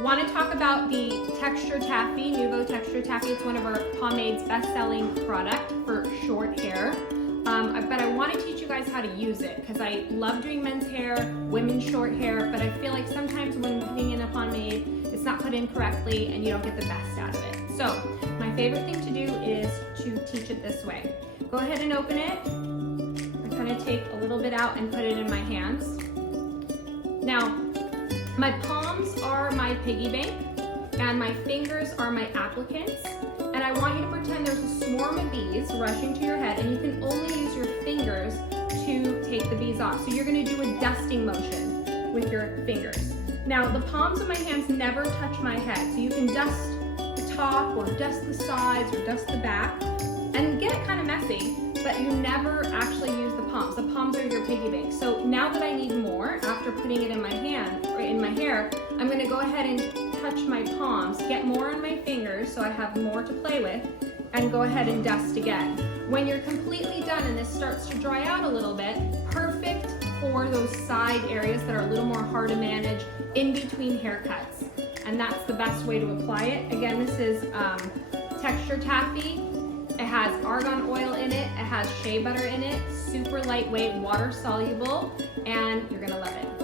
Want to talk about the Texture Taffy, Nuuvo Texture Taffy. It's one of our Pomade's best-selling product for short hair. But I want to teach you guys how to use it because I love doing men's hair, women's short hair, but I feel like sometimes when putting in a pomade, it's not put in correctly and you don't get the best out of it. So my favorite thing to do is to teach it this way. Go ahead and open it. I kind of take a little bit out and put it in my hands. Now, my palms are my piggy bank and my fingers are my applicants. And I want you to pretend there's a swarm of bees rushing to your head, and you can only use your fingers to take the bees off. So you're gonna do a dusting motion with your fingers. Now, the palms of my hands never touch my head. So you can dust the top or dust the sides or dust the back and get it kind of messy, but you never actually use the palms. The palms are your piggy bank. So now that I need more, after putting it in my hand or in my hair, I'm gonna go ahead and touch my palms, get more on my fingers so I have more to play with, and go ahead and dust again. When you're completely done and this starts to dry out a little bit, perfect for those side areas that are a little more hard to manage in between haircuts. And that's the best way to apply it. Again, this is Texture Taffy. It has argan oil in it, it has shea butter in it, super lightweight, water soluble, and you're gonna love it.